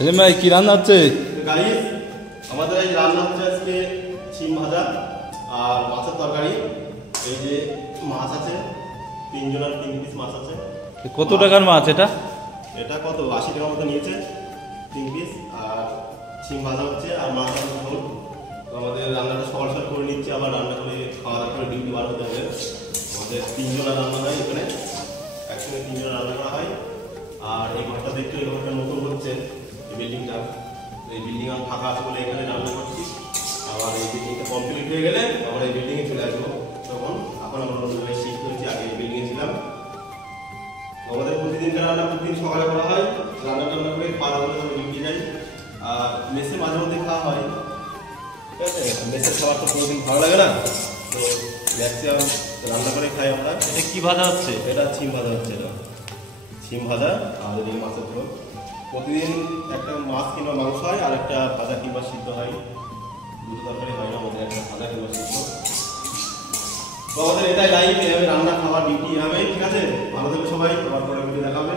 সেলিম ভাই কি রান্না হচ্ছে? গাইস আমাদের এই রান্না হচ্ছে আজকে শিম ভাজা আর মাছের তরকারি। এই যে মাছ আছে, 3 জনের 3 পিস মাছ আছে। কত টাকার মাছ এটা? এটা কত 80 টাকার মতো নিয়েছে 3 পিস। আর শিম ভাজা হচ্ছে আর মাছ আছে ঝোল। তো আমাদের রান্নাটা সকাল সকাল করে নিচ্ছে, আবার রান্না করে খাওয়া দাওয়া করে ডিউটি বার হতে হবে। আমাদের 3 জনের রান্না হয় এখানে, একসঙ্গে 3 জনের রান্না করা হয়। আর এই ঘরটা দেখতে এই ঘরটা নতুন হচ্ছে, এই বিল্ডিংটা। এই বিল্ডিং আমি ফাঁকা আছে বলে এখানে রান্না করছি। আবার এই বিল্ডিংটা কমপ্লিট হয়ে গেলে আমরা এই বিল্ডিংয়ে চলে আসবো। তখন এখন আমরা নতুন জায়গায় শিফট হয়েছি, আগে এই বিল্ডিংয়ে ছিলাম। আমাদের প্রতিদিনকার রান্না প্রতিদিন সকালে করা হয়, রান্না টান্না করে খাওয়া দাওয়া করে ডিউটি যাই। আর মেসে মাঝে মধ্যে খাওয়া হয়, ঠিক আছে। মেসের খাবার তো কোনোদিন ভালো লাগে না, তো ম্যাক্সিমাম রান্না করে খাই আমরা। এটা কি ভাজা হচ্ছে? এটা শিম ভাজা হচ্ছে, এটা শিম ভাজা আর এদিকে মাছের ঝোল। প্রতিদিন একটা মাছ কিংবা মাংস হয় আর একটা ভাজা কিংবা সিদ্ধ হয়, দুটো তরকারি হয় না, আমাদের একটা ভাজা কিংবা সিদ্ধ। তো আমাদের এটাই লাইফ, এভাবে রান্না খাওয়া ডিউটি এভাবেই, ঠিক আছে। ভালো থাকবে সবাই, আবার পরে ভিডিও দেখাবে।